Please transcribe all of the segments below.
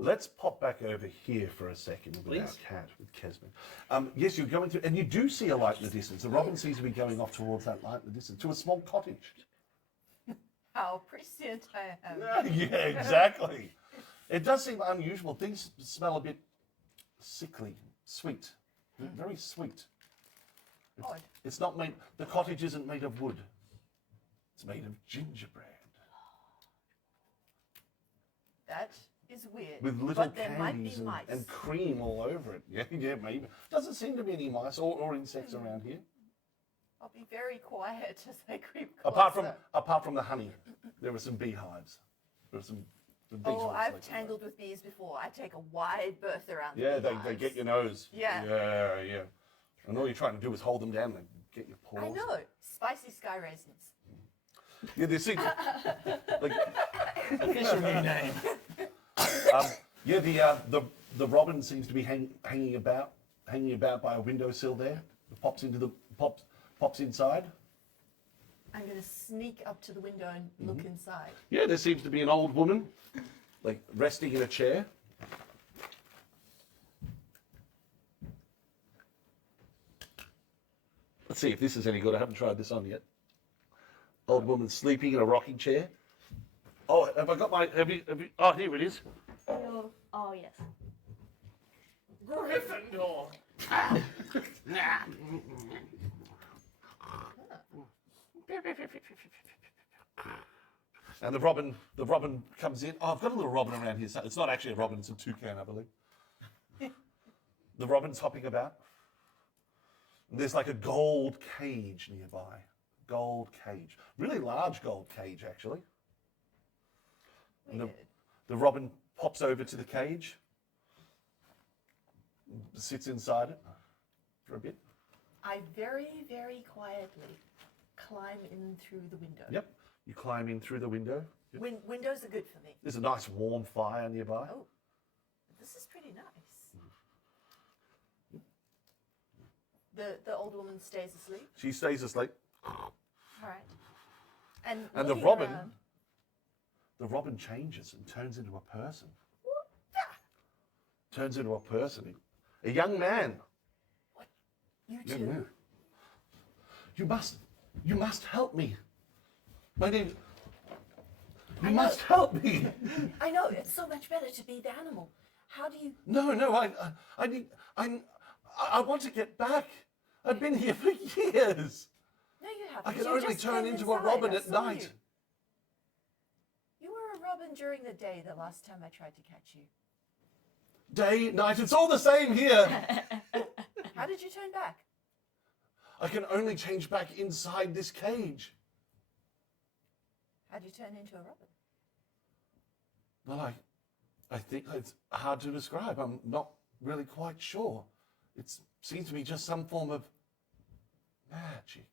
Let's pop back over here for a second with our cat, with Kesman. Yes, you're going through, and you do see a light in the distance. The robin seems to be going off towards that light in the distance, to a small cottage. How prescient I am. Yeah, exactly. It does seem unusual. Things smell a bit sickly, sweet, very sweet. Odd. It's not made, the cottage isn't made of wood. It's made of gingerbread. That is weird. With little but there might be candies mice. and cream all over it. Yeah, maybe. Doesn't seem to be any mice or insects around here. I'll be very quiet as I creep closer. Apart from the honey, there were some beehives. There were some beehives. Oh, I've tangled with bees before. I take a wide berth around the Yeah, beehives. they get your nose. Yeah. Yeah. And all you're trying to do is hold them down and get your paws. I know. Spicy sky raisins. Yeah, they seem like Official new name. the robin seems to be hanging about by a windowsill there. It pops inside. I'm going to sneak up to the window and look inside. Yeah, there seems to be an old woman, like resting in a chair. Let's see if this is any good. I haven't tried this on yet. Old woman sleeping in a rocking chair. Oh, have I got my? Oh, here it is. Oh, yes. Gryffindor. And the robin comes in. Oh, I've got a little robin around here. So it's not actually a robin, it's a toucan, I believe. The robin's hopping about. There's like a gold cage nearby. Gold cage. Really large gold cage, actually. And the robin pops over to the cage, sits inside it for a bit. I very, very quietly climb in through the window. Yep. You climb in through the window. Yep. Windows are good for me. There's a nice warm fire nearby. Oh, this is pretty nice. The old woman stays asleep. She stays asleep. All right. And the looking robin, around- the robin changes and turns into a person. Turns into a person. A young man. What? You Young too? man. You must help me. My name. You must help me. I know, it's so much better to be the animal. How do you... No, I want to get back. I've been here for years. No, you haven't. I can You only just turn came into a inside. robin I at saw night. You were a robin during the day the last time I tried to catch you. Day, night, it's all the same here. How did you turn back? I can only change back inside this cage. How did you turn into a robin? Well, I think it's hard to describe. I'm not really quite sure. It seems to be just some form of magic.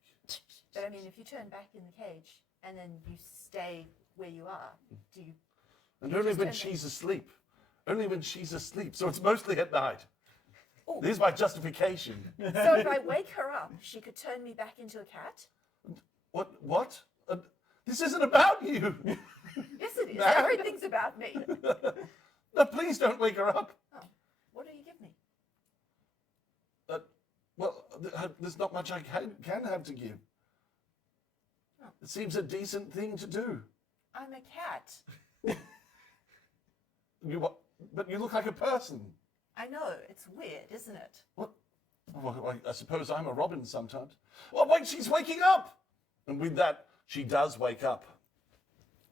But I mean, if you turn back in the cage and then you stay where you are, do you... And you only just when turn she's asleep. Only when she's asleep. So it's mostly at night. Oh. There's my justification. So if I wake her up, she could turn me back into a cat? What? This isn't about you. Yes, it is. No. Everything's about me. No, please don't wake her up. Oh, what do you give me? Well, there's not much I can have to give. Oh. It seems a decent thing to do. I'm a cat. But you look like a person. I know, it's weird, isn't it? What? Well, I suppose I'm a robin sometimes. Oh, wait, she's waking up! And with that, she does wake up.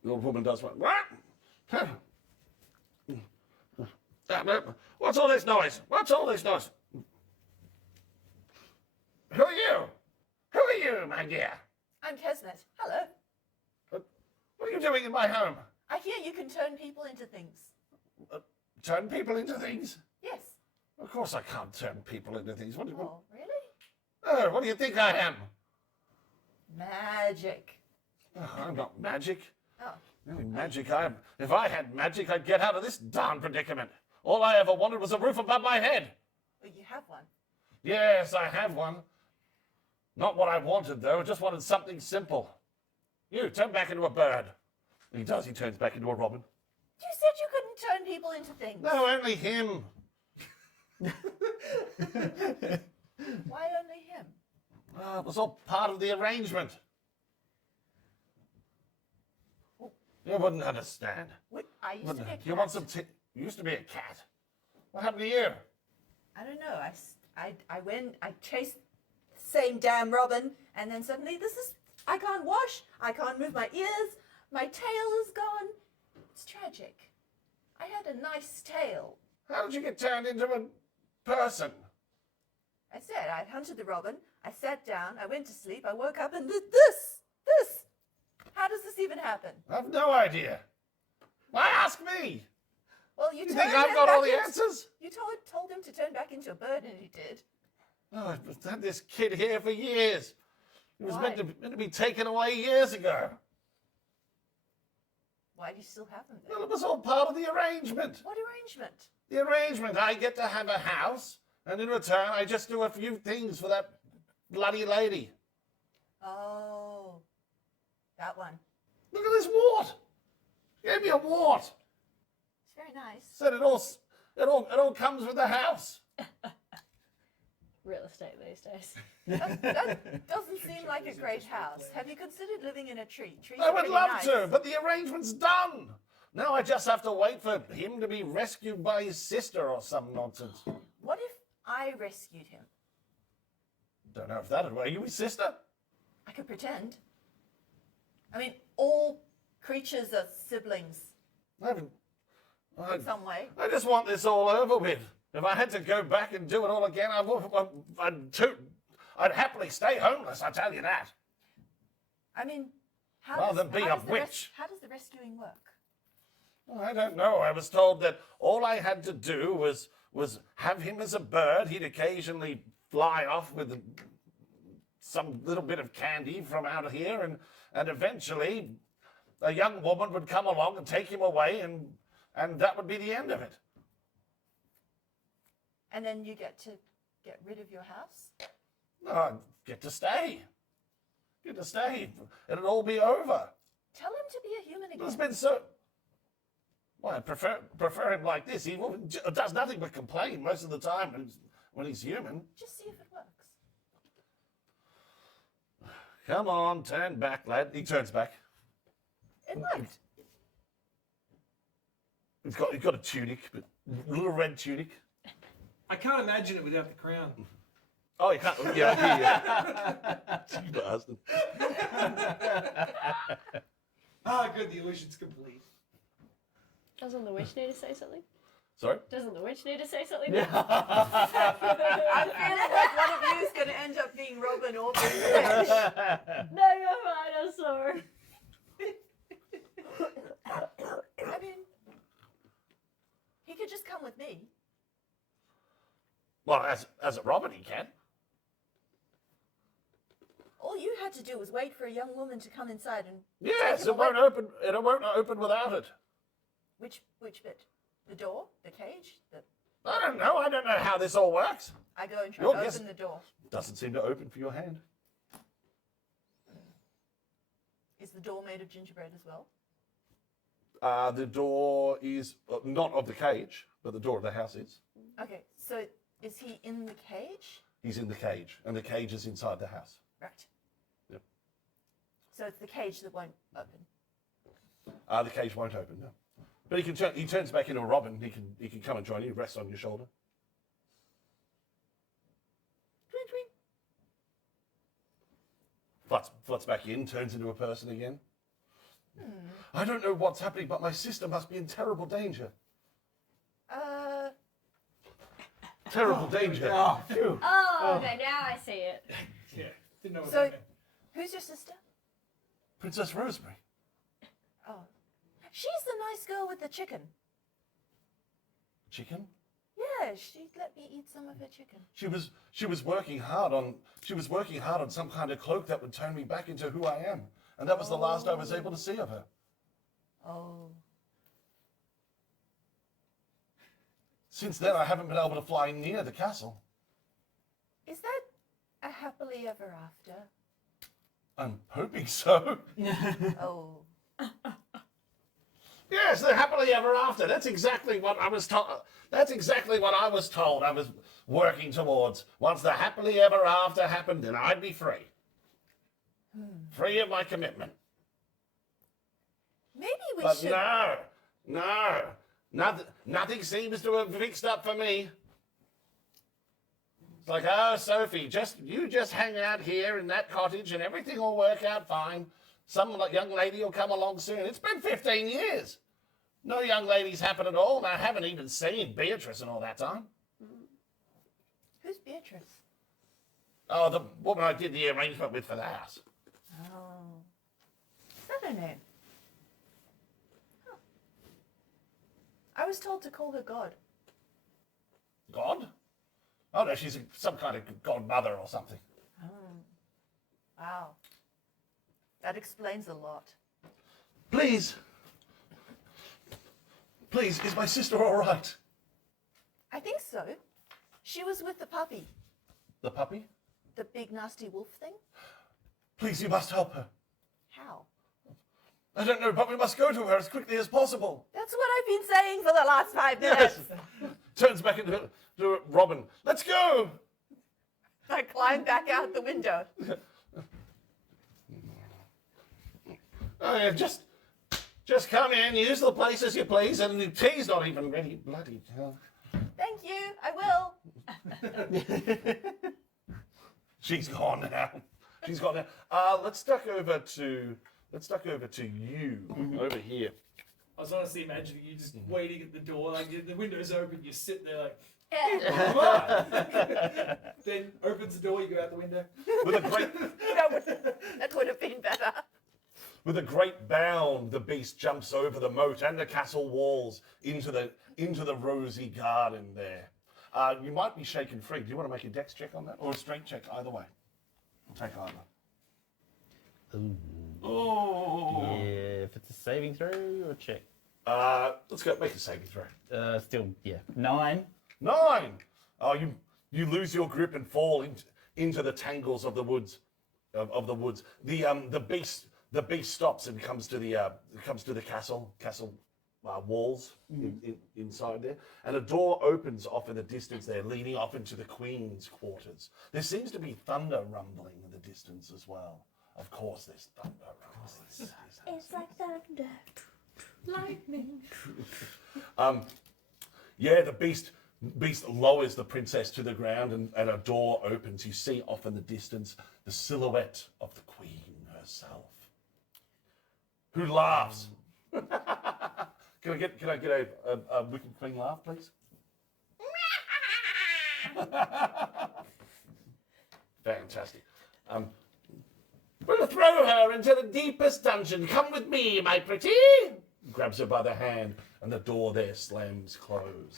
The old woman does what? What's all this noise? What's all this noise? Who are you? Who are you, my dear? I'm Kesmet. Hello. What are you doing in my home? I hear you can turn people into things. Turn people into things? Yes. Of course I can't turn people into things. What Oh, really? do you think I am? Magic. Oh, I'm not magic. Oh. The only magic if I had magic, I'd get out of this darn predicament. All I ever wanted was a roof above my head. Well, you have one. Yes, I have one. Not what I wanted, though. I just wanted something simple. You, turn back into a bird. He does. He turns back into a robin. You said you couldn't turn people into things. No, only him. Why only him? It was all part of the arrangement. You wouldn't understand. I used to be a cat. You want some you used to be a cat. What happened to you? I don't know. I chased the same damn robin, and then suddenly I can't wash, I can't move my ears, my tail is gone. It's tragic. I had a nice tail. How did you get turned into a person? I said I hunted the robin, I sat down, I went to sleep, I woke up and this. How does this even happen? I've no idea. Why ask me? Well, you You turned think him I've got all back the into- answers? You told him to turn back into a bird, and he did. Oh, I've had this kid here for years. He was Why? meant to be taken away years ago. Why do you still have him there? Well, it was all part of the arrangement. What arrangement? The arrangement. I get to have a house, and in return, I just do a few things for that bloody lady. Oh, that one. Look at this wart. She gave me a wart. It's very nice. Said it all comes with the house. Real estate these days. That doesn't seem like a great house. Have you considered living in a tree? Trees I are would pretty love nice. to, but the arrangement's done. Now I just have to wait for him to be rescued by his sister or some nonsense. What if I rescued him? Don't know if that'd work. Are you his sister? I could pretend. I mean, all creatures are siblings in some way. I just want this all over with. If I had to go back and do it all again, I'd happily stay homeless, I tell you that. I mean, Rather than be a witch. How does the rescuing work? I don't know. I was told that all I had to do was have him as a bird. He'd occasionally fly off with some little bit of candy from out of here, and eventually a young woman would come along and take him away, and that would be the end of it. And then you get to get rid of your house? No, I'd get to stay. Get to stay. It'll all be over. Tell him to be a human It's again. been so... Well, I prefer him like this. He does nothing but complain most of the time when he's human. Just see if it works. Come on, turn back, lad. He turns back. It worked. He's got a tunic, but a little red tunic. I can't imagine it without the crown. Oh, you can't. Yeah, you bastard. Ah, good. The illusion's complete. Doesn't the witch need to say something? Sorry? Doesn't the witch need to say something? I'm feeling like one of you is going to end up being Robin or being Witch. No, you're fine, I'm sorry. I mean, he could just come with me. Well, as a Robin, he can. All you had to do was wait for a young woman to come inside and Yes, take him it won't away. open. It won't open without it. Which bit? The door? The cage? I don't know. I don't know how this all works. I go and try Your to guess- open the door. Doesn't seem to open for your hand. Is the door made of gingerbread as well? The door is not of the cage, but the door of the house is. Okay, so is he in the cage? He's in the cage, and the cage is inside the house. Right. Yep. So it's the cage that won't open. The cage won't open, no. But he turns back into a Robin. He can come and join you, rest on your shoulder. Tweet, tweet. Flits back in, turns into a person again. I don't know what's happening, but my sister must be in terrible danger. Terrible danger. Oh, phew. Oh, okay, now I see it. Yeah. Didn't know what So, that meant. who's your sister? Princess Rosemary. Oh. She's the nice girl with the chicken. Chicken? Yeah, she let me eat some of her chicken. She was working hard on some kind of cloak that would turn me back into who I am. And that was the last I was able to see of her. Oh. Since then, I haven't been able to fly near the castle. Is that a happily ever after? I'm hoping so. Oh. Yes, the happily ever after. That's exactly what I was told. That's exactly what I was told I was working towards. Once the happily ever after happened, then I'd be free. Free of my commitment. Maybe we But should. nothing seems to have fixed up for me. It's like, oh, Sophie, you just hang out here in that cottage and everything will work out fine. Some young lady will come along soon. It's been 15 years. No young ladies happen at all, and I haven't even seen Beatrice in all that time. Who's Beatrice? Oh, the woman I did the arrangement with for the house. Oh. Is that her name? Huh. I was told to call her God. God? Oh, no, she's some kind of godmother or something. Oh. Wow. That explains a lot. Please, is my sister all right? I think so. She was with the puppy. The puppy? The big nasty wolf thing? Please, you must help her. How? I don't know, but we must go to her as quickly as possible. That's what I've been saying for the last 5 minutes. Yes. Turns back into Robin. Let's go. I climbed back out the window. Oh, yeah, just come in, use the place as you please, and the tea's not even ready. Bloody hell. Thank you. I will. She's gone now. She's gone now. Let's duck over to you over here. I was honestly imagining you just waiting at the door, like the window's open, you sit there like, Yeah. then opens the door, you go out the window. With a great That would have been better. With a great bound, the beast jumps over the moat and the castle walls into the rosy garden there. You might be shaken free. Do you want to make a dex check on that? Or a strength check, either way? I'll take either. Ooh. Oh. Yeah, if it's a saving throw or check. Let's go make a saving throw. Still, yeah. 9. 9! Oh, you lose your grip and fall into the tangles of the woods. The beast stops and comes to the castle walls inside there, and a door opens off in the distance there, leading off into the Queen's quarters. There seems to be thunder rumbling in the distance as well. Of course, there's thunder rumbling. It's like thunder, lightning. Yeah, the beast lowers the princess to the ground, and a door opens. You see off in the distance the silhouette of the Queen herself, who laughs. Can I get a Wicked Queen laugh, please? Fantastic. We'll throw her into the deepest dungeon. Come with me, my pretty. Grabs her by the hand, and the door there slams closed.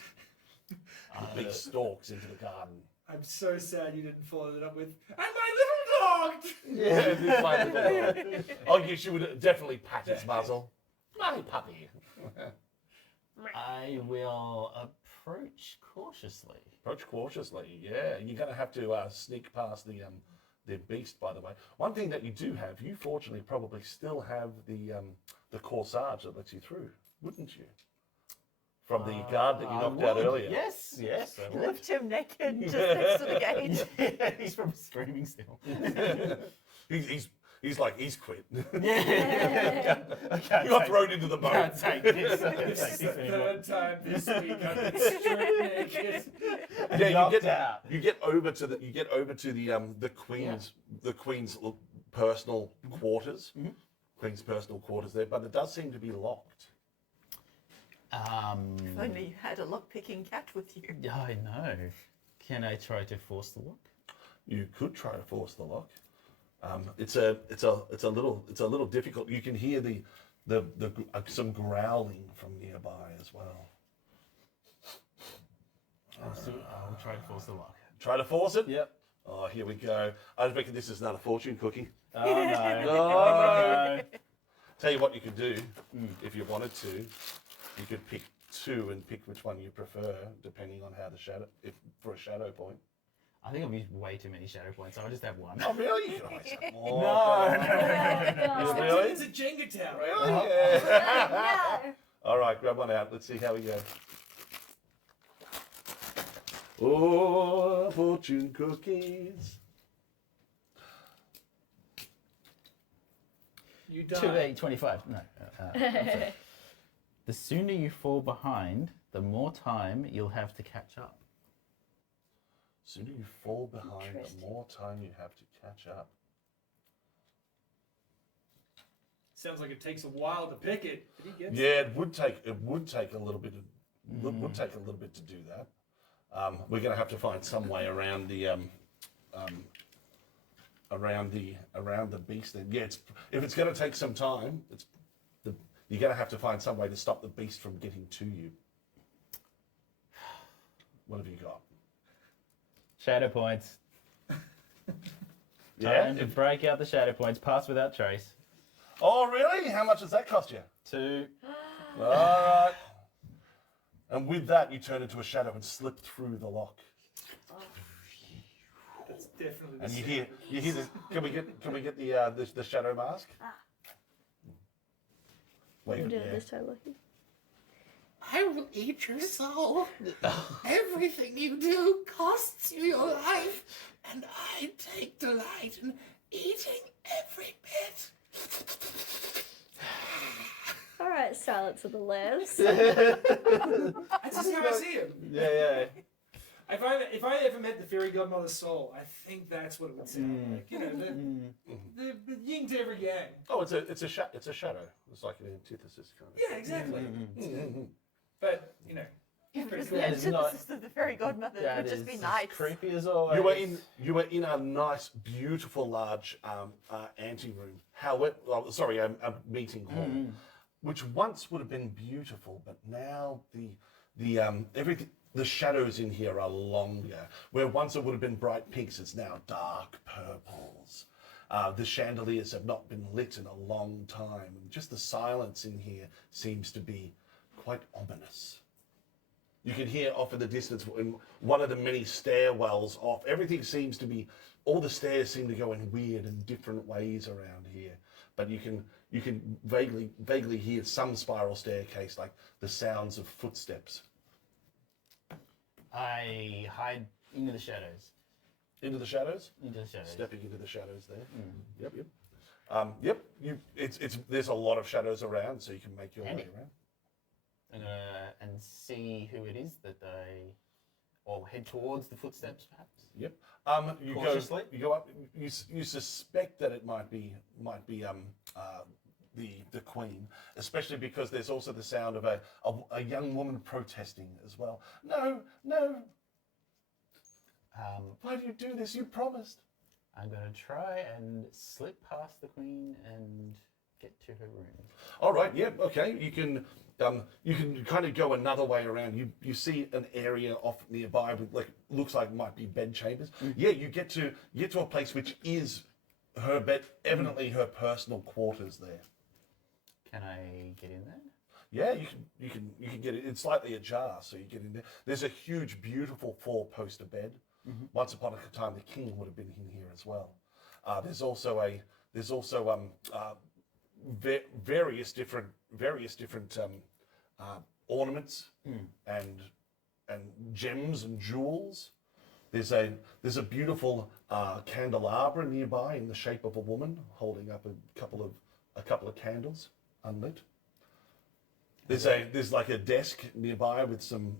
The beast stalks into the garden. I'm so sad you didn't follow that up with, and my little dog! Yeah, this my little dog. Oh, she would definitely pat its muzzle. My puppy. I will approach cautiously. Approach cautiously. Yeah, you're going to have to sneak past the beast. By the way, one thing that you do have, you fortunately probably still have the corsage that lets you through, wouldn't you? From the guard that you knocked out earlier. Yes, yes. I would. Left him naked just next to the gate. Yeah, he's from screaming still. He's quit. Yeah. You got thrown into the boat. Can't take this. This is the third time this week I've been straight naked. Yeah, Knocked out. you get over to the queen's personal quarters. Mm-hmm. Queen's personal quarters there, but it does seem to be locked. If only you had a lock-picking cat with you. I know. Can I try to force the lock? You could try to force the lock. It's a little difficult. You can hear some growling from nearby as well. I'll try to force the lock. Try to force it. Yep. Oh, here we go. I reckon this is not a fortune cookie. Oh no. No. Tell you what you could do, if you wanted to, you could pick 2 and pick which one you prefer, depending on how for a shadow point. I think I've used way too many shadow points, so I'll just have 1. Oh, really? You can always have more. No. Really? It's a Jenga tower. Really? Yeah. All right, grab one out. Let's see how we go. Oh, fortune cookies. You die. 2, 8, 25. No. I'm sorry. The sooner you fall behind, the more time you'll have to catch up. Sooner you fall behind, the Interesting. more time you have to catch up. Sounds like it takes a while to pick it. But he gets Yeah, it would take a little bit would take a little bit to do that. We're going to have to find some way around the around the beast. Then yeah, if it's going to take some time, you're going to have to find some way to stop the beast from getting to you. What have you got? Shadow points. Yeah. Time to break out the shadow points. Pass without trace. Oh, really? How much does that cost you? 2. All right. And with that, you turn into a shadow and slip through the lock. That's definitely the And same. you hear the. Can we get the shadow mask? Wait, You did it yeah. this time, Lucky. I will eat your soul. Everything you do costs you your life, and I take delight in eating every bit. All right, Silence of the Lambs. That's just how I see him. Yeah. If I ever met the fairy godmother's soul, I think that's what it would sound like. You know, the yin to every yang. Oh, it's a shadow. It's like an antithesis kind of. Yeah, exactly. Mm-hmm. But you know, If it was That the is not- antithesis of the fairy godmother, it That would just is be as nice. creepy as always. You were in a nice, beautiful, large anteroom. A meeting hall, which once would have been beautiful, but now the shadows in here are longer. Where once it would have been bright pinks, it's now dark purples. The chandeliers have not been lit in a long time, and just the silence in here seems to be quite ominous. You can hear off in the distance in one of the many stairwells off. Everything seems to be, all the stairs seem to go in weird and different ways around here. But you can vaguely hear some spiral staircase, like the sounds of footsteps. I hide into the shadows. Into the shadows? Into the shadows. Stepping into the shadows there. Yep. There's a lot of shadows around, so you can make your Handy. way around. And see who it is or head towards the footsteps, perhaps. Yep. You Cautiously? go up. You suspect that it might be the queen, especially because there's also the sound of a young woman protesting as well. No. Why do you do this? You promised. I'm going to try and slip past the queen and get to her room. All right. Yeah. Okay. You can kind of go another way around. You see an area off nearby with looks like it might be bed chambers. Yeah. You get to a place which is her bed, evidently her personal quarters there. Can I get in there? Yeah, you can get it. It's slightly ajar, so you get in there. There's a huge, beautiful 4-poster bed. Once upon a time, the king would have been in here as well. There's also various different ornaments and gems and jewels. There's a beautiful candelabra nearby in the shape of a woman holding up a couple of candles unlit. There's like a desk nearby with some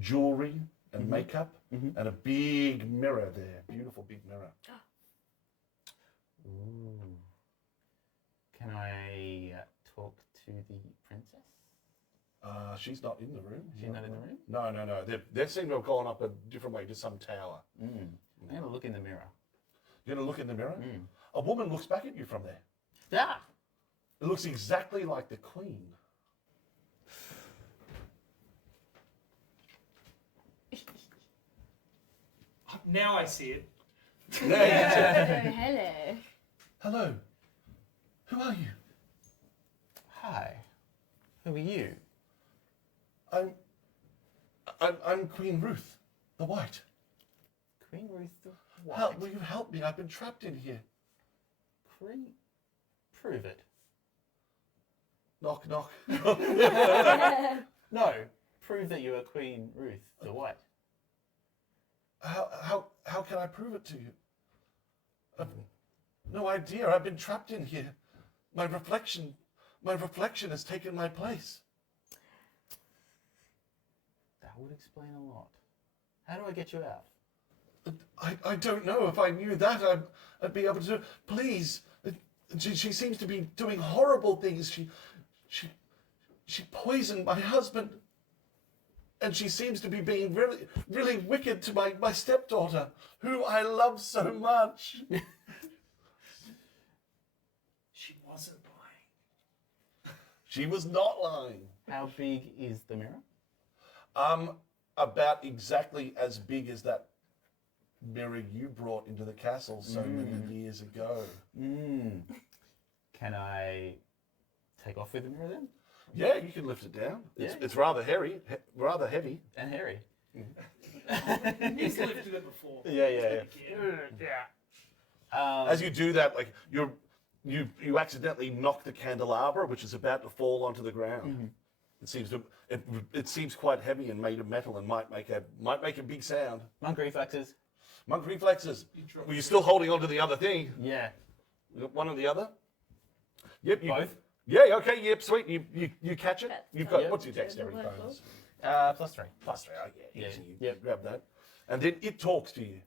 jewelry and makeup and a big mirror there, beautiful big mirror. Ooh. Can I talk to the princess? She's not in the room. She's not in the room? No. They seem to have gone up a different way to some tower. I'm going to look in the mirror. You're gonna look in the mirror. A woman looks back at you from there. Ah! It looks exactly like the queen. Now I see it. Oh, hello. Hello. Who are you? Hi. Who are you? I'm Queen Ruth, the White. Queen Ruth the White. Help! Will you help me? I've been trapped in here. Prove it. Knock, knock. No, prove that you are Queen Ruth the White. How can I prove it to you? I've no idea. I've been trapped in here. My reflection has taken my place. That would explain a lot. How do I get you out? I don't know. If I knew that, I'd be able to. Please. She seems to be doing horrible things. She poisoned my husband. And she seems to be being really, really wicked to my stepdaughter, who I love so much. She wasn't lying. She was not lying. How big is the mirror? About exactly as big as that mirror you brought into the castle so many years ago. Can I take off with the mirror then? Yeah, you can lift it down. It's rather hairy, rather heavy. And hairy. He's lifted it before. Yeah. As you do that, like you accidentally knock the candelabra, which is about to fall onto the ground. It seems quite heavy and made of metal and might make a big sound. Monk reflexes. Monk reflexes. Were you still holding onto the other thing? Yeah. One or the other? Yep. Both? Yeah. Okay. Yep. Sweet. You catch it. You've got Yep. what's your dexterity bonus? +3. +3. Oh, yeah. Easy. Yeah. You grab that, and then it talks to you.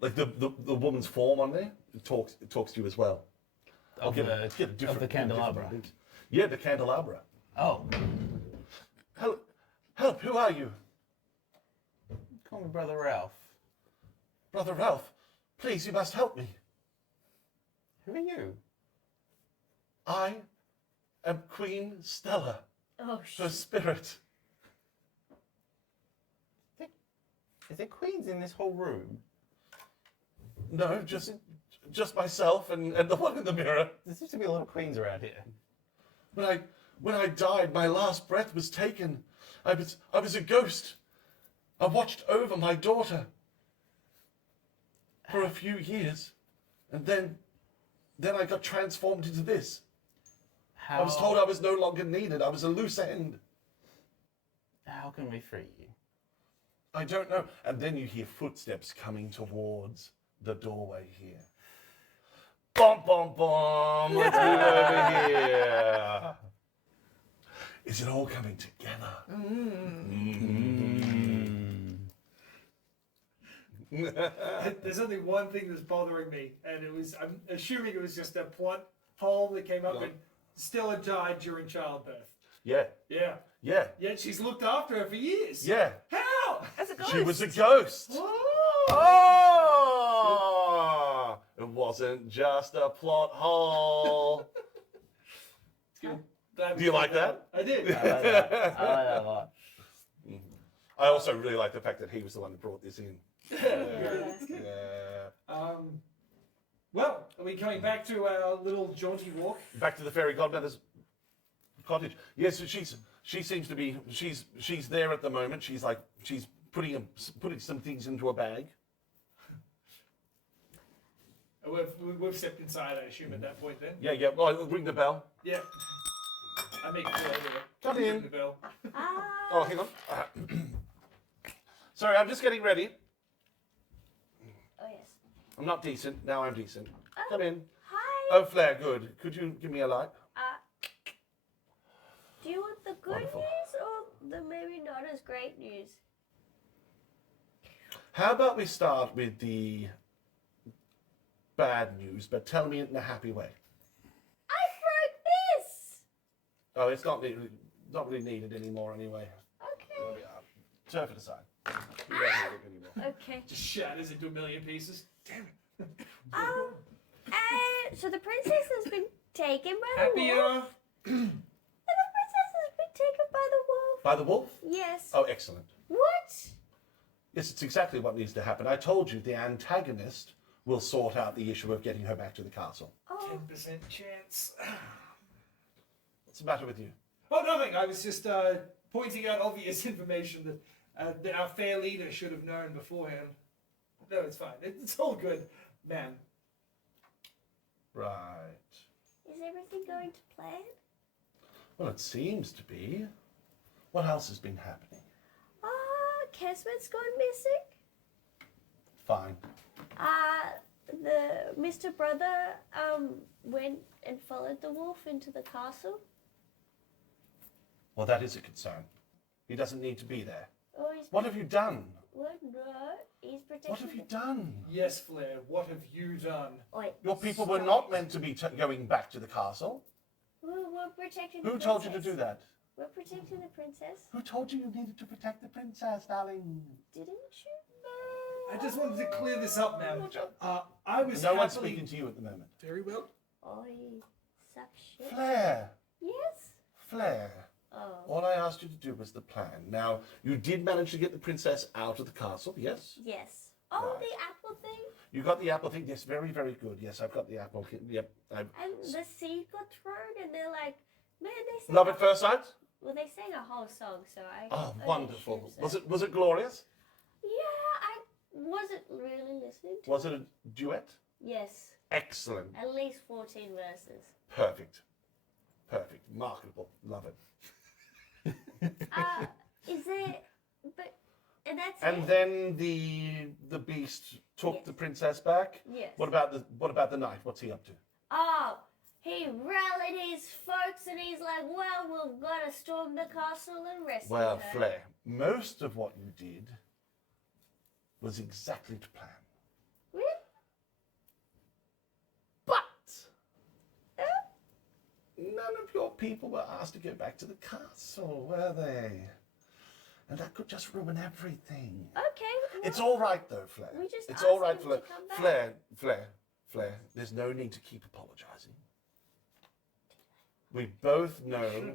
Like the woman's form on there, it talks to you as well. Of the candelabra. Yeah, the candelabra. Oh. Help! Who are you? Call me Brother Ralph. Brother Ralph, please, you must help me. Who are you? I am Queen Stella, Oh, her spirit. Is there queens in this whole room? No, just myself and the one in the mirror. There seems to be a lot of queens around here. When I died, my last breath was taken. I was a ghost. I watched over my daughter for a few years, and then I got transformed into this. How, I was told I was no longer needed. I was a loose end. How can we free you? I don't know. And then you hear footsteps coming towards the doorway here. Bom, bom, bom. Let's move over here. Is it all coming together? There's only one thing that's bothering me, and I'm assuming it was just a plot hole that came up, and Stella died during childbirth. Yeah. Yeah. Yeah. Yet she's looked after her for years. Yeah. How? As a ghost. She was a ghost. Oh! Oh! It wasn't just a plot hole. Do you like that? I did. I like that. I like that a lot. I also really like the fact that he was the one who brought this in. Yeah. Yeah. Well, are we coming back to our little jaunty walk? Back to the fairy godmother's cottage. Yes, she seems to be. She's there at the moment. She's putting some things into a bag. We've stepped inside, I assume, at that point then. Yeah. Well, I'll ring the bell. Yeah. I make it later. Come Ring in. the bell. Oh, hang on. Sorry, I'm just getting ready. Oh, yes. I'm not decent. Now I'm decent. Come in. Hi. Oh, Flair, good. Could you give me a light? Do you want the good Wonderful. news or the maybe not as great news? How about we start with the bad news, but tell me it in a happy way. I broke this! Oh, it's not really needed anymore anyway. There Okay. we are. Turf it aside. We don't need it anymore. Okay. Just shatters into a million pieces. Damn it. So the princess has been taken by the wolf? Happier. The princess has been taken by the wolf? By the wolf? Yes. Oh, excellent. What? Yes, it's exactly what needs to happen. I told you the antagonist will sort out the issue of getting her back to the castle. Oh, 10% chance. What's the matter with you? Oh, nothing. I was just pointing out obvious information that our fair leader should have known beforehand. No, it's fine. It's all good, man. Right. Is everything going to plan? Well, it seems to be. What else has been happening? Kesmet's gone missing. Fine. The Mr. Brother went and followed the wolf into the castle. Well, that is a concern. He doesn't need to be there. Oh, he's What have you done? What? No, he's protecting. What have you done? Yes, Flair, what have you done? Wait, Your people were not meant to be going back to the castle. We're protecting. Who the told you to princess. do that? We're protecting the princess. Who told you you needed to protect the princess, darling? Didn't you? I just wanted to clear this up, ma'am. I was No one's happily- speaking to you at the moment. Very well. Oh, you suck shit. Flair, Yes. Flair. Oh. All I asked you to do was the plan. Now, you did manage to get the princess out of the castle, yes? Yes. Oh, Right. the apple thing. You got the apple thing? Yes, very, very good. Yes, I've got the apple. Yep. And the seed got thrown, and they're like, man, they sang Love at first sight? Well, they sang a whole song, so I. Oh, I wonderful. assume so. Was it glorious? Yeah, I wasn't really listening to Was it a duet? Yes, Excellent. at least 14 verses. Perfect. Perfect. Marketable. Love it. Is there. But. And that's And it? then the beast took Yes. the princess back. Yes. What about the knight? What's he up to? Oh, he rallied his folks and he's like, well, we've got to storm the castle and rescue Well, her. Flair, most of what you did was exactly to plan. Really? But none of your people were asked to go back to the castle, were they? And that could just ruin everything. Okay. Well, It's all right though, Flair. We just it's all asked right, him Flair. to come back. Flair. There's no need to keep apologizing. We both know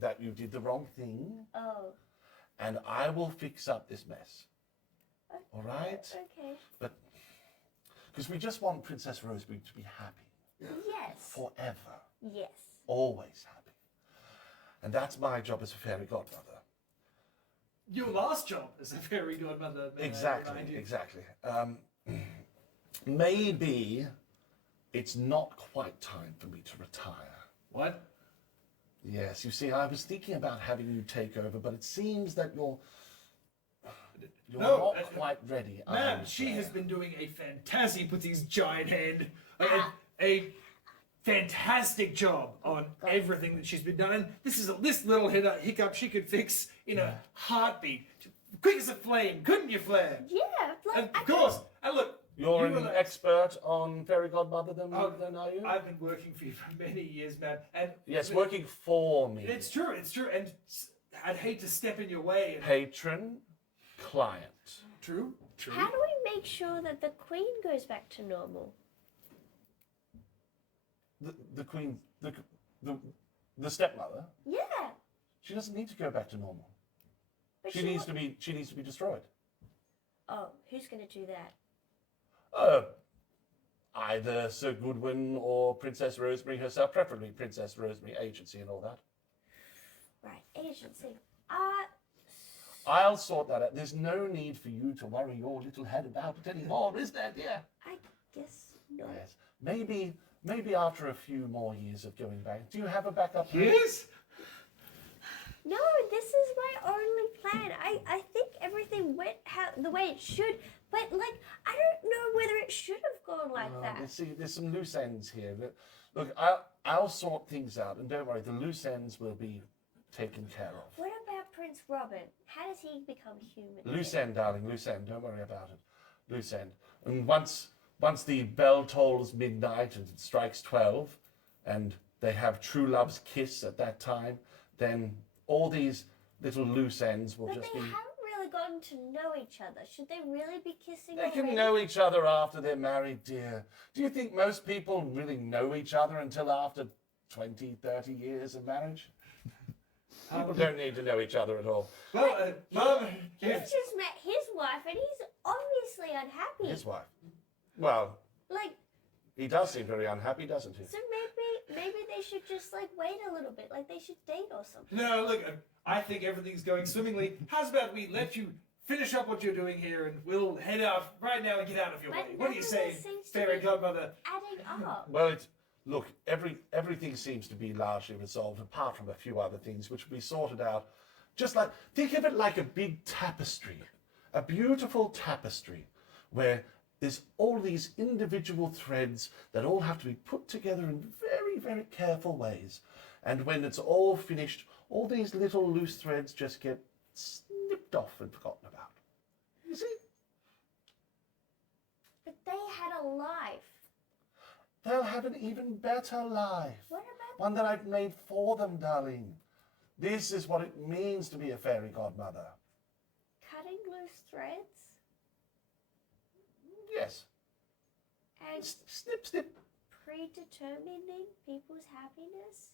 that you did the wrong thing, Oh. and I will fix up this mess. All right? Okay. But because we just want Princess Rosemary to be happy Yes. forever, Yes. always happy. And that's my job as a fairy godmother. Your last job as a fairy godmother. may I Exactly, remind you. exactly. Maybe it's not quite time for me to retire. What? Yes, you see, I was thinking about having you take over, but it seems that you're No, not quite ready. are Ma'am, you, she Flair? has been doing a fantastic, he puts his giant hand, Ah. a fantastic job on everything that she's been done. And this little hiccup she could fix in a heartbeat. Quick as a flame, couldn't you, Flair? Yeah. Like, Of course. And look, You're you an relax. expert on fairy godmother, then, Oh, then are you? I've been working for you for many years, ma'am. And Yes, working for me. It's true. And I'd hate to step in your way. And, Patron, client. true. How do we make sure that the queen goes back to normal? The queen, the stepmother. Yeah. She doesn't need to go back to normal. But She needs to be destroyed. Oh, who's going to do that? Either Sir Goodwin or Princess Rosemary herself, preferably Princess Rosemary agency and all that. Right, agency. I'll sort that out. There's no need for you to worry your little head about it anymore, is there, dear? I guess not. Yes. Maybe after a few more years of going back. Do you have a backup plan? Yes? No, this is my only plan. I think everything went the way it should, but like I don't know whether it should have gone like that. See, there's some loose ends here. Look, I'll sort things out, and don't worry, the loose ends will be taken care of. What about Prince Robin? How does he become human? Loose end, darling, loose end. Don't worry about it. Loose end. And once the bell tolls midnight and it strikes 12, and they have true love's kiss at that time, then all these little loose ends will But just they be. haven't really gotten to know each other. Should they really be kissing They can already? know each other after they're married, dear. Do you think most people really know each other until after 20, 30 years of marriage? People don't need to know each other at all. Well, Mom, He's just met his wife and he's obviously unhappy. His wife. Well, Like, he does seem very unhappy, doesn't he? so maybe they should just like wait a little bit. Like they should date or something. no, look, I think everything's going swimmingly. How's about we let you finish up what you're doing here, and we'll head out right now and get out of your But way. What do you none of say, this seems to fairy be godmother? Adding up. Well, look, everything seems to be largely resolved, apart from a few other things which will be sorted out. Just like, think of it like a big tapestry, a beautiful tapestry, where there's all these individual threads that all have to be put together in very, very careful ways. And when it's all finished, all these little loose threads just get snipped off and forgotten about. You see? But they had a life. They'll have an even better life. What about One that I've made for them, darling. This is what it means to be a fairy godmother. cutting loose threads? Yes. And Snip, snip. predetermining people's happiness?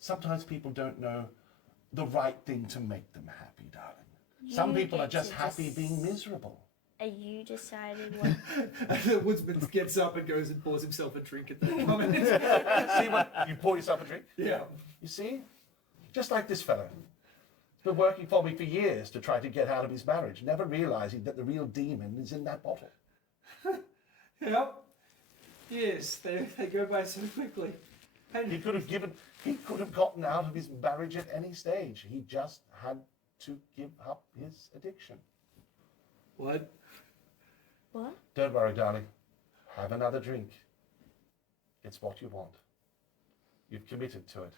Sometimes people don't know the right thing to make them happy, darling. Some You people are get just to happy being miserable. Are you deciding what? The woodsman gets up and goes and pours himself a drink at that moment. See what? You pour yourself a drink? Yeah. You see? Just like this fellow. He's been working for me for years to try to get out of his marriage, never realizing that the real demon is in that bottle. Yep. Yes, they go by so quickly. He could have gotten out of his marriage at any stage. He just had to give up his addiction. What? What? Don't worry, darling. Have another drink. It's what you want. You've committed to it.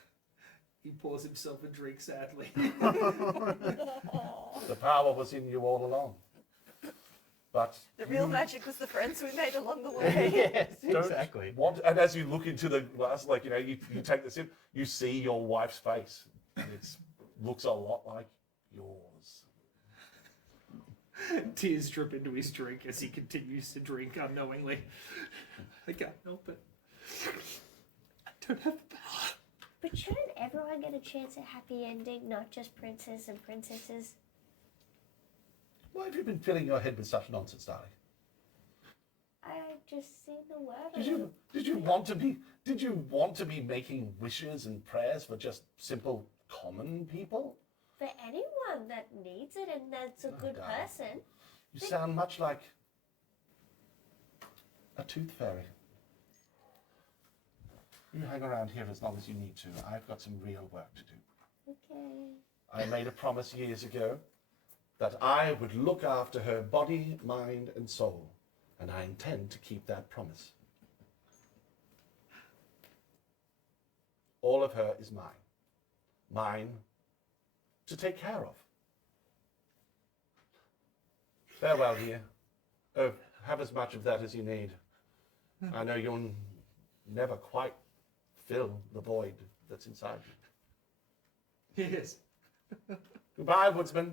He pours himself a drink sadly. The power was in you all along. But The real magic was the friends we made along the way. Yes, don't exactly. want, and as you look into the glass, like, you take the sip, you see your wife's face. And it looks a lot like yours. Tears drip into his drink as he continues to drink unknowingly. I can't help it. I don't have the power. But shouldn't everyone get a chance at happy ending, not just princes and princesses? Why have you been filling your head with such nonsense, darling? I just see the word. Did you want to be making wishes and prayers for just simple common people? For anyone that needs it and that's a good darling. person. You sound much like a tooth fairy. You hang around here as long as you need to. I've got some real work to do. Okay. I made a promise years ago that I would look after her body, mind, and soul, and I intend to keep that promise. All of her is mine. Mine to take care of. Farewell, dear. Oh, have as much of that as you need. I know you'll never quite fill the void that's inside you. Yes. Goodbye, woodsman.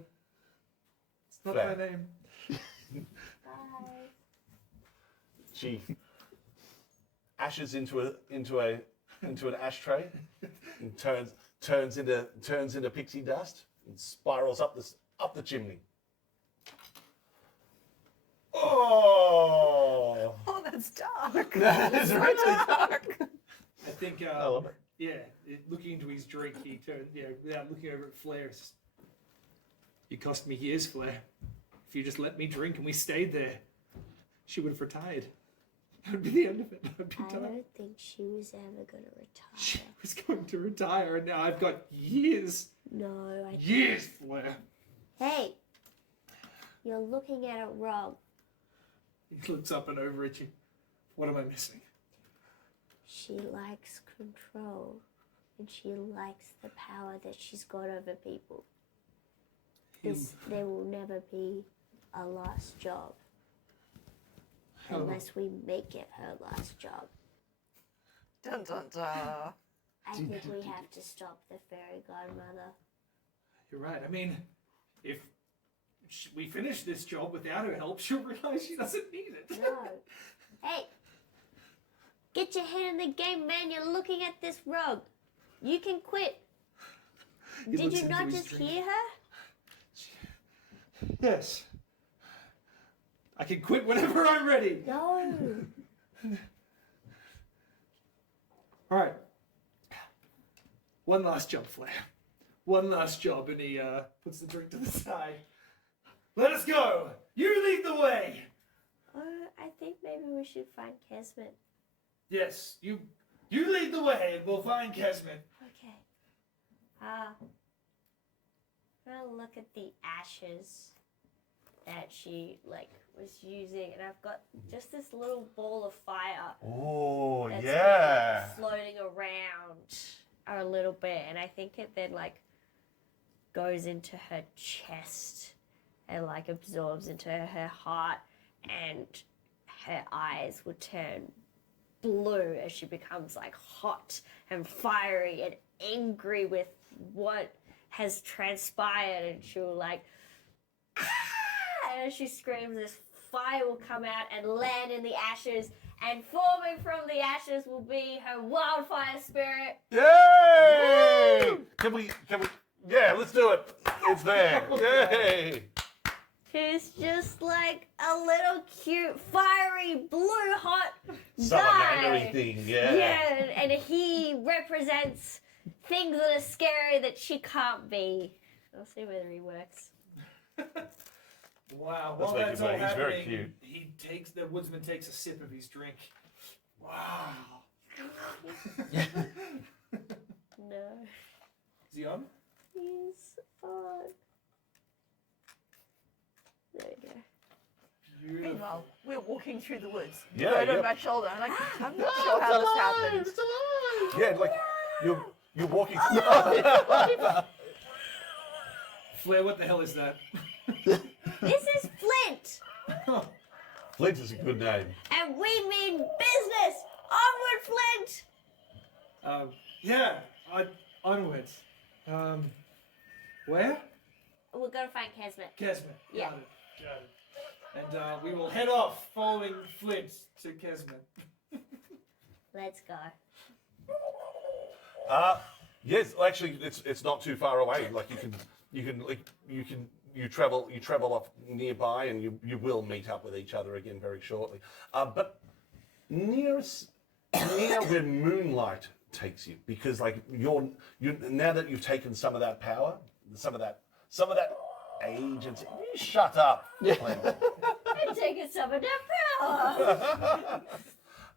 It's not Flair. my name. Bye. She ashes into an ashtray and turns into pixie dust and spirals up the chimney. Oh! Oh, that's dark. That's really dark. I think, I love it. yeah, looking into his drink, he turned, without looking over at Flair, it's just, you cost me years, Flair. If you just let me drink and we stayed there, she would have retired. That would be the end of it. I'd be I done. don't think she was ever going to She retire. was going to retire, and now I've got years. No, I Years, Flair. Hey! You're looking at it wrong. He looks up and over at you. What am I missing? She likes control. And she likes the power that she's got over people. There will never be a last job. Oh. Unless we make it her last job. Dun dun dun. I think we have to stop the fairy godmother. You're right. I mean, if we finish this job without her help, she'll realize she doesn't need it. No. Hey! Get your head in the game, man. You're looking at this rug. You can quit. He Did looks you into not his just drink. hear her? Yes. I can quit whenever I'm ready. No. All right. One last job, Flair. one last job, and he puts the drink to the side. Let us go. You lead the way. I think maybe we should find Kesmet. Yes, you lead the way, and we'll find Kesmet. Okay. I'm gonna look at the ashes that she was using, and I've got just this little ball of fire. Oh, that's yeah. been, floating around a little bit, and I think it then goes into her chest and absorbs into her heart, and her eyes will turn blue as she becomes hot and fiery and angry with what has transpired, and she'll ah! And as she screams, this fire will come out and land in the ashes, and forming from the ashes will be her wildfire spirit. Yay! Can we, yeah, let's do it. It's there. Yay! Who's just a little cute, fiery, blue hot Salamander guy. thing, yeah. Yeah, and he represents things that are scary that she can't be. I'll see whether he works. Wow. Let's While make that's him all know he's very happening, the woodsman takes a sip of his drink. Wow. No. Is he on? He's on. There we go. Beautiful. Meanwhile, we're walking through the woods. Yeah, Bird yeah. on my shoulder. I'm I'm not sure how this happened. Yeah, you're walking. Flair, what the hell is that? This is Flint, Flint is a good name. and we mean business. Onward, Flint. Yeah, onwards. Where? We're gonna find Kesmet. Kesmet. Yeah. Got it. And we will head off following Flint to Kesmet. Let's go. Yes, actually, it's not too far away. You travel off nearby, and you will meet up with each other again very shortly. But near where moonlight takes you, because you're now that you've taken some of that power, some of that agency. You shut up. Flint. I'm taking some of that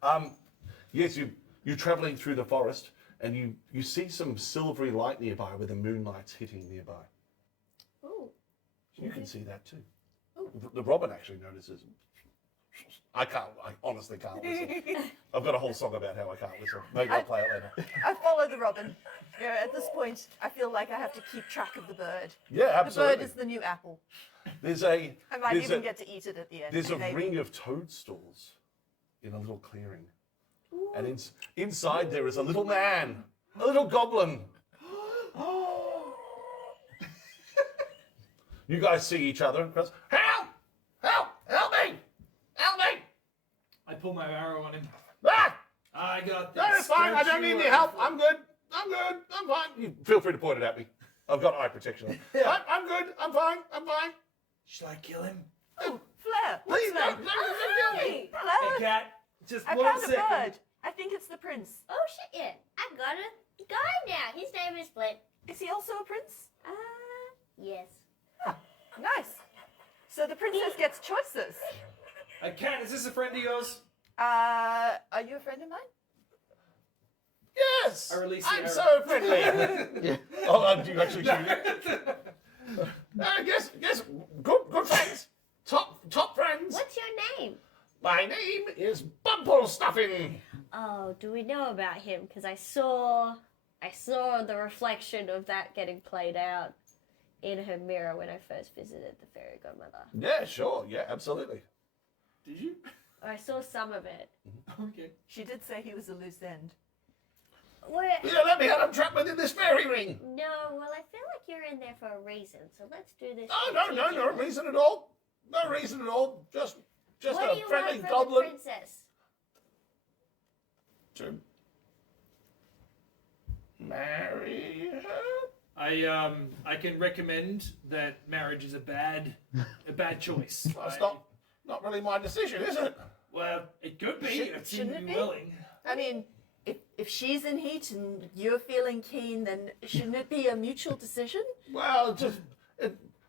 power. Yes, you're traveling through the forest, and you see some silvery light nearby where the moonlight's hitting nearby. Ooh. You can see that too. The robin actually notices. I honestly can't whistle. I've got a whole song about how I can't whistle. Maybe I'll play it later. I follow the robin. At this point, I feel like I have to keep track of the bird. Yeah, The absolutely. bird is the new apple. I might even get to eat it at the end. There's a maybe. ring of toadstools in a little clearing. And inside there is a little man, a little goblin. You guys see each other and goes, help! Help! Help me! Help me! I pull my arrow on him. Ah! I got this. No, it's fine. I don't need you any help. I'm good. I'm good. I'm fine. You feel free to point it at me. I've got eye protection. Yeah. I'm good. I'm fine. I'm fine. Should I kill him? Oh, Flair! Please what's don't kill me. that? Hey, Flair! cat. Just I one found a second. bird. I think it's the prince. Oh shit! Yeah, I got a guy now. His name is Flint. Is he also a prince? Yes. Nice. So the princess gets choices. Hey, cat, is this a friend of yours? Are you a friend of mine? Yes. I release the I'm arrow. so friendly. Oh, do you actually shoot it? Yes. Good friends. Top friends. What's your name? My name is Bumble Stuffing. Oh, do we know about him? Because I saw the reflection of that getting played out in her mirror when I first visited the fairy godmother. Yeah, sure. Yeah, absolutely. Did you? I saw some of it. Okay. She did say he was a loose end. Where? Yeah, let me out. I'm trapped within this fairy ring. No, well, I feel like you're in there for a reason, so let's do this. Oh, no reason at all. No reason at all. Just What do a you friendly want from goblin. the princess? To marry her. I can recommend that marriage is a bad choice. Well, it's not really my decision, is it? Well, it could be if Shouldn't you'd it be be? willing. I mean, if if she's in heat and you're feeling keen, then shouldn't it be a mutual decision? Well,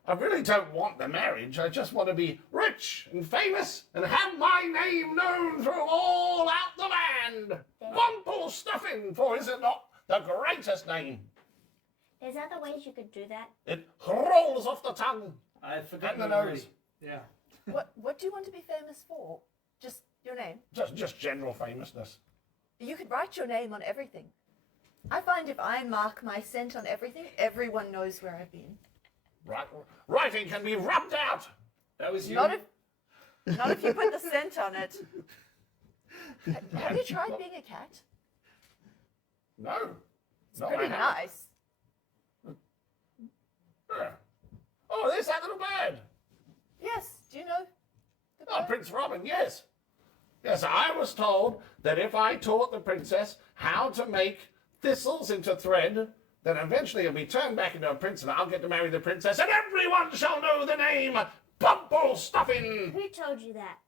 I really don't want the marriage. I just want to be rich and famous and have my name known through all out the land. Bumble stuffing, for is it not the greatest name? There's other ways you could do that. It rolls off the tongue. I've forgotten And the already. nose. Yeah. What do you want to be famous for? Just your name? Just general famousness. You could write your name on everything. I find if I mark my scent on everything, everyone knows where I've been. Writing can be rubbed out. That was you. Not if you put the scent on it. Have you tried being a cat? No. It's pretty nice. Oh, there's that little bird. Yes. Do you know? the Oh, bird? Prince Robin, yes. Yes, I was told that if I taught the princess how to make thistles into thread, then eventually it'll be turned back into a prince and I'll get to marry the princess and everyone shall know the name Bumble Stuffing. Who told you that?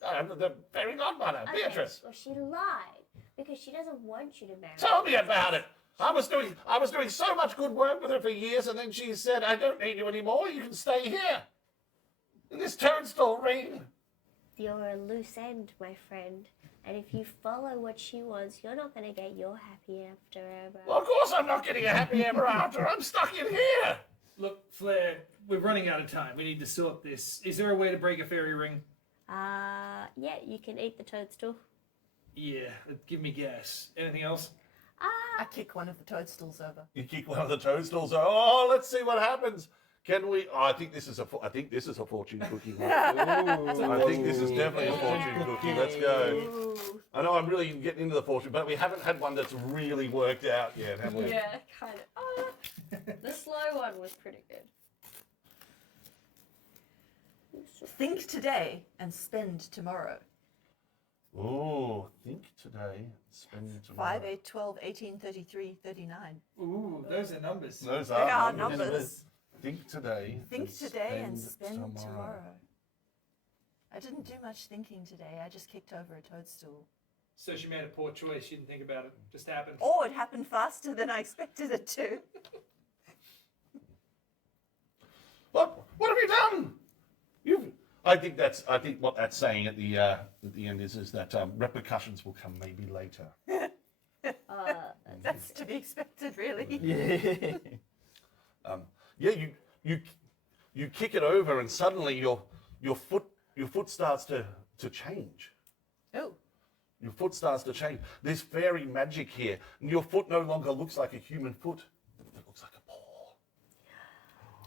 The fairy godmother, Okay, Beatrice. well, she lied because she doesn't want you to marry. Tell me about it. I was doing so much good work with her for years, and then she said, I don't need you anymore, you can stay here. In this toadstool ring. You're a loose end, my friend. And if you follow what she wants, you're not going to get your happy after ever. Well, of course I'm not getting a happy ever after. I'm stuck in here. Look, Flair, we're running out of time. We need to sort this. Is there a way to break a fairy ring? Yeah, you can eat the toadstool. Yeah, give me gas. Anything else? I kick one of the toadstools over. You kick one of the toadstools. Oh, let's see what happens. Can we? Oh, I think this is a fortune cookie. I think this is definitely a fortune cookie. Let's go. Ooh. I know I'm really getting into the fortune, but we haven't had one that's really worked out yet, have we? Yeah, kind of. The slow one was pretty good. Think today and spend tomorrow. Oh, think today, spend tomorrow. 5, 8, 12, 18, 33, 39. Ooh, those are numbers. Those They are are numbers. numbers. Think today. Think today and spend tomorrow. I didn't do much thinking today. I just kicked over a toadstool. So she made a poor choice. She didn't think about it. Just happened. Or it happened faster than I expected it to. What have you done? I think what that's saying at the end is that repercussions will come maybe later. That's to be expected, really. Yeah, you kick it over and suddenly your foot starts to change. Oh, Your foot starts to change. There's fairy magic here. And your foot no longer looks like a human foot. It looks like a paw.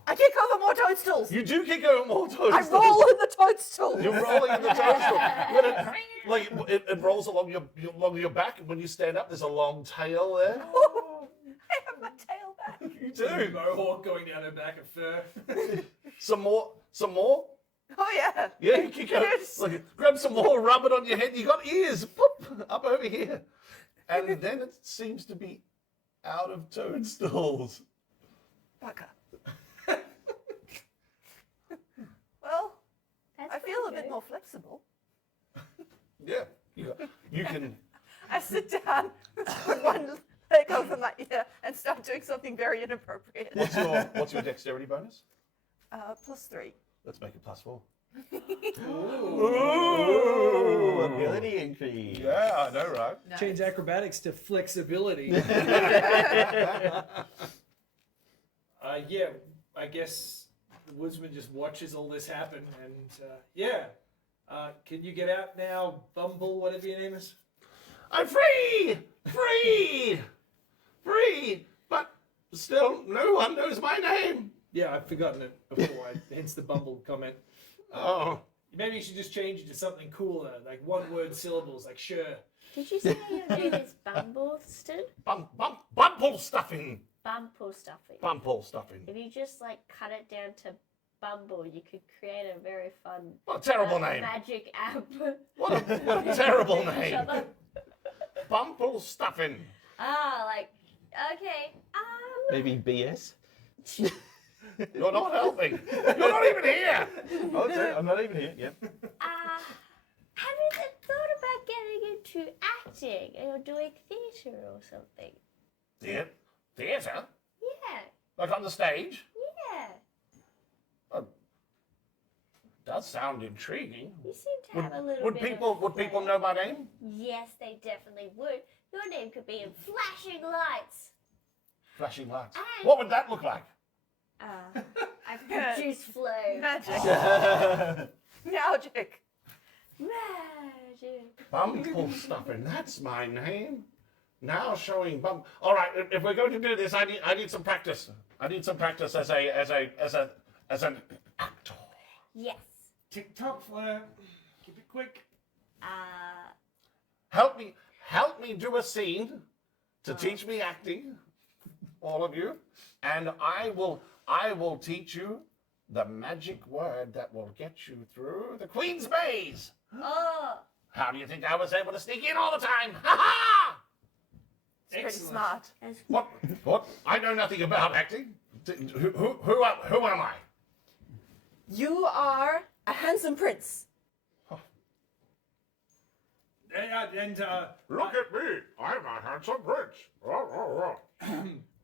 I kick over more toadstools. You do kick over more toadstools. I roll in the toadstool. You're rolling in the toadstool. But it rolls along your back, and when you stand up, there's a long tail there. I have my tail back. You do. Mohawk going down her back of fur. Some more. Oh, yeah. Yeah, you kick over. Yes. Grab some more, rub it on your head. You got ears. Boop, up over here, and then it seems to be out of toadstools. Bugger. Well, That's I feel a bit more flexible. Yeah, you can. I sit down, put one leg over my ear, and start doing something very inappropriate. What's your dexterity bonus? +3. Let's make it +4. Ooh, ability increase. Yeah, I know, right? Nice. Change acrobatics to flexibility. Yeah, I guess the woodsman just watches all this happen, and can you get out now, Bumble, whatever your name is? I'm free! Free! But still, no one knows my name. Yeah, I've forgotten it before, hence the Bumble comment. Oh, Maybe you should just change it to something cooler, like one-word syllables, like sure. Did you say your name is Bumbleston? bumble stuffing. Bumble stuffing. Bumble stuffing. If you just cut it down to Bumble, you could create a very fun What a terrible name. magic app. What a terrible Each name. other. Bumble stuffing. Okay. Maybe BS. You're not helping. You're not even here. Okay, I'm not even here. Yep. Have you thought about getting into acting or doing theatre or something. Theatre? Yeah, Like on the stage? yeah. Does sound intriguing. You seem to have a little Would bit people of know flair. my name? Yes, they definitely would. Your name could be in flashing lights. Flashing lights. And- What would that look like? I produce flame. Magic. Magic. Magic. Bumble stuffing. That's my name. Now showing bum. All right. If we're going to do this, I need some practice. I need some practice as an actor. Yes. TikTok, Flair. Keep it quick. Help me do a scene to teach me acting, all of you, and I will teach you the magic word that will get you through the Queen's maze. Oh. How do you think I was able to sneak in all the time? Ha ha! It's pretty Excellent. smart. What? I know nothing about acting. Who am I? You are a handsome prince. Look at me. I'm a handsome prince.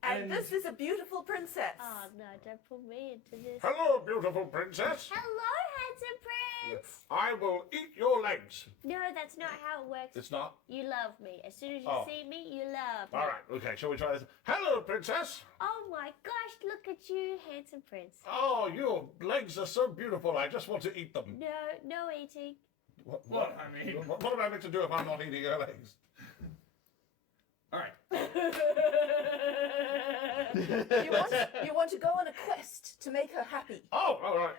And this is a beautiful princess. Oh no, don't put me into this. Hello, beautiful princess. Hello, handsome prince. I will eat your legs. No, that's not how it works. It's not? You love me. As soon as you Oh. see me, you love me. All right, okay, shall we try this? Hello, princess. Oh my gosh, look at you, handsome prince. Oh, your legs are so beautiful. I just want to eat them. No eating. What? I mean- What am I meant to do if I'm not eating your legs? All right. You want to go on a quest to make her happy. Oh, all right.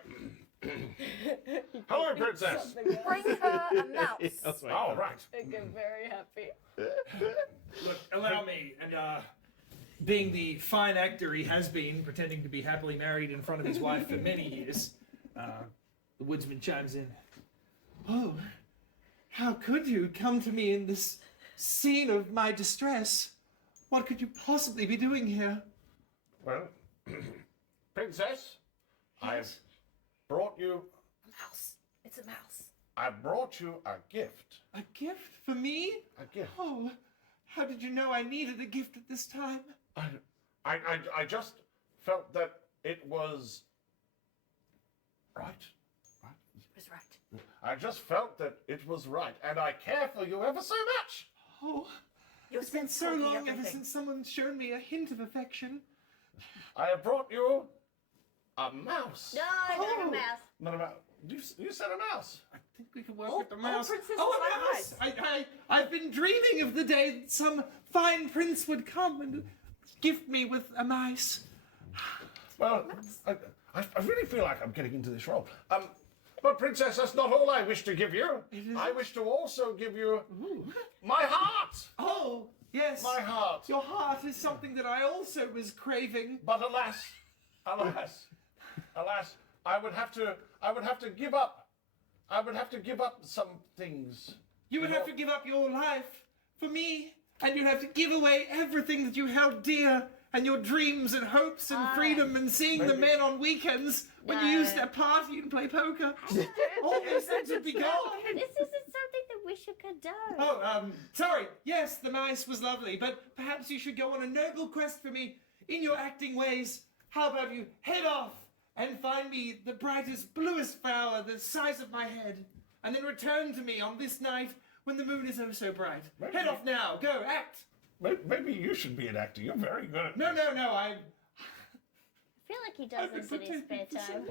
Hello, princess. Bring her a mouse. All right. I get very happy. Look, allow me. And being the fine actor he has been, pretending to be happily married in front of his wife for many years, the woodsman chimes in. Oh, how could you come to me in this scene of my distress? What could you possibly be doing here? Well, princess, I've brought you. Mouse. It's a mouse. I brought you a gift. A gift for me? A gift. Oh, how did you know I needed a gift at this time? I just felt that it was right. It was right. I just felt that it was right, and I care for you ever so much. Oh, You've it's been been so told me long ever everything. since someone's shown me a hint of affection. I have brought you a mouse. No, not Oh. a mouse. Not a mouse. You said a mouse. I think we can work All- with the all mouse. princesses Oh, like a mouse! I've been dreaming of the day that some fine prince would come and gift me with a mouse. Well, I really feel like I'm getting into this role. But princess, that's not all I wish to give you. is- I wish to also give you Ooh. my heart. Oh, yes. My heart. Your heart is something that I also was craving. But alas, I would have to give up. I would have to give up some things. You would have to give up your life for me, and you'd have to give away everything that you held dear, and your dreams and hopes and freedom, and seeing the Maybe- men on weekends when you No. used to party and play poker. All those things would be gone. This isn't something that we should condone. Oh, sorry. Yes, the mice was lovely, but perhaps you should go on a noble quest for me in your acting ways. How about you head off and find me the brightest, bluest flower the size of my head, and then return to me on this night when the moon is oh so bright. Maybe- Head off now. Go, act. Maybe you should be an actor. You're very good at No, this. I I feel like he does this in his spare time.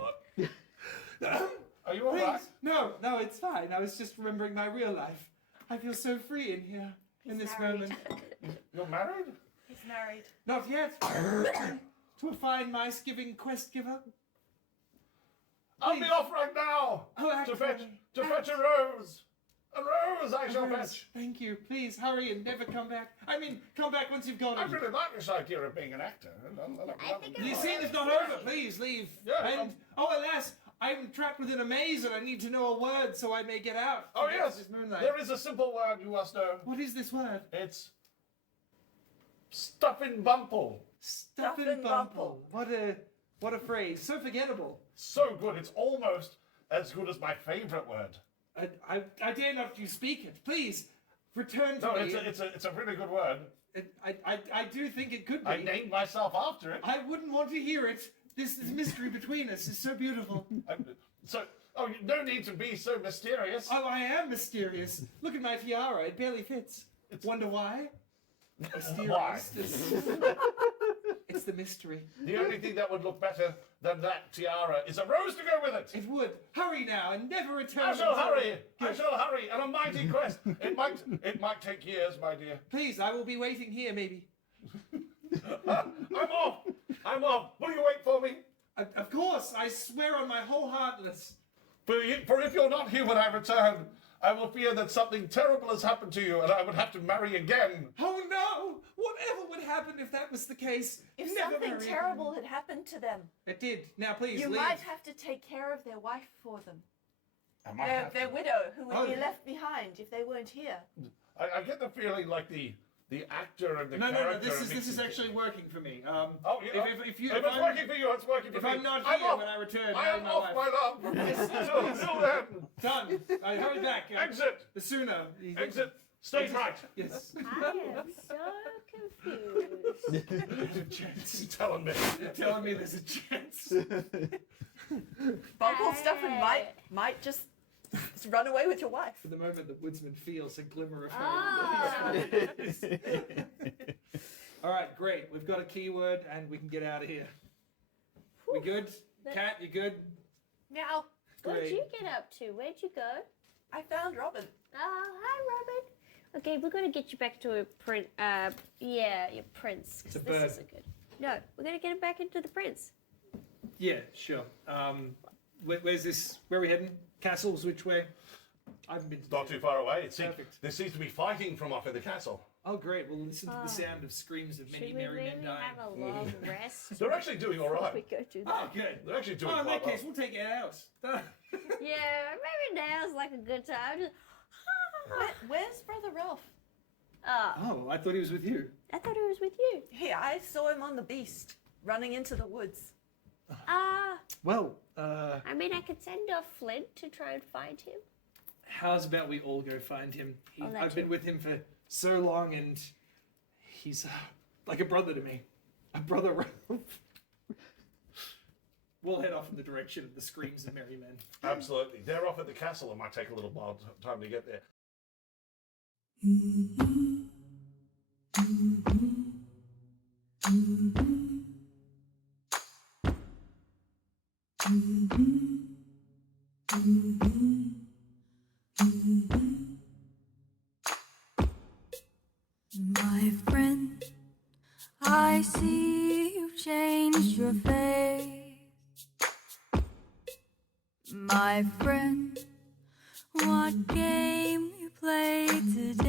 Are you all right? No, it's fine. I was just remembering my real life. I feel so free in here, in this moment. You're married? He's married. Not yet. To a fine mice-giving quest giver. I'll be off right now. Oh, act to for fetch me. to fetch a rose. A rose I shall Rose, fetch. thank you. Please hurry and never come back. I mean, come back once you've gone. I really like this idea of being an actor. I think The scene is not over. Please leave. Yeah, And oh, alas, I'm trapped within a maze, and I need to know a word so I may get out. Oh to yes, this moonlight. there is a simple word you must know. What is this word? It's stuffing bumple. Stuffin' Stuffin' bumple. What a phrase. So forgettable. So good, it's almost as good as my favourite word. I dare not you speak it. Please, returned to No, me. it's a really good word. I do think it could be. I named myself after it. I wouldn't want to hear it. This mystery between us is so beautiful. No need to be so mysterious. Oh, I am mysterious. Look at my tiara. It barely fits. Wonder why? Why? It's the mystery. The only thing that would look better than that tiara is a rose to go with it. It would. Hurry now and never return. I shall until- hurry. I shall hurry on a mighty quest. It might take years, my dear. Please, I will be waiting here, maybe. I'm off. Will you wait for me? Of course, I swear on my whole heartless. For if you're not here when I return, I will fear that something terrible has happened to you, and I would have to marry again. Oh no! Whatever would happen if that was the case? If Never something marry terrible had happened to them, again. It did. Now please you leave. might have to take care of their wife for them. I might have Their to. widow, who would Oh. be left behind if they weren't here. I get the feeling like the actor and the No, character. this is actually working for me. If if it's working for you, it's working for if me. I'm not I'm here off. when I return, I marry am my off, wife. my love. Till then. Done. Hurry back. Exit. The sooner. Exit. Stay right. Yes. I am so confused. He's telling me. You're telling me there's a chance. Bungle Stuffin might just run away with your wife. For the moment, the woodsman feels a glimmer of hope. Ah. All right, great. We've got a keyword and we can get out of here. We good? Kat, you good? Now, What'd Great. you get up to? Where'd you go? I found Robin. Oh, hi, Robin. Okay, we're gonna get you back to a prince. Your prince. 'Cause It's a this bird. isn't good. No, we're gonna get him back into the prince. Yeah, sure. Where's this? Where are we heading? Castles, which way? I haven't been to Not too far away. Perfect. There seems to be fighting from off in the castle. Oh, great. We'll listen to Oh. the sound of screams of many Should we merry men maybe dying. have a long rest? They're actually doing all before right. we go do that. Oh, good. They're actually doing Oh, in quite that case, well. we'll take it out. Yeah, maybe now's like a good time. Just, Where's Brother Ralph? Oh, I thought he was with you. I thought it was with you. Here, I saw him on the beast, running into the woods. Well, I mean, I could send off Flint to try and find him. how's about we all go find him? Oh, that I've been too. with him for so long, and he's like a brother to me. A brother Ralph. We'll head off in the direction of the screams of merry men. Absolutely. They're off at the castle. It might take a little while time to get there. My friend, I see you've changed your face. My friend, what game you played today?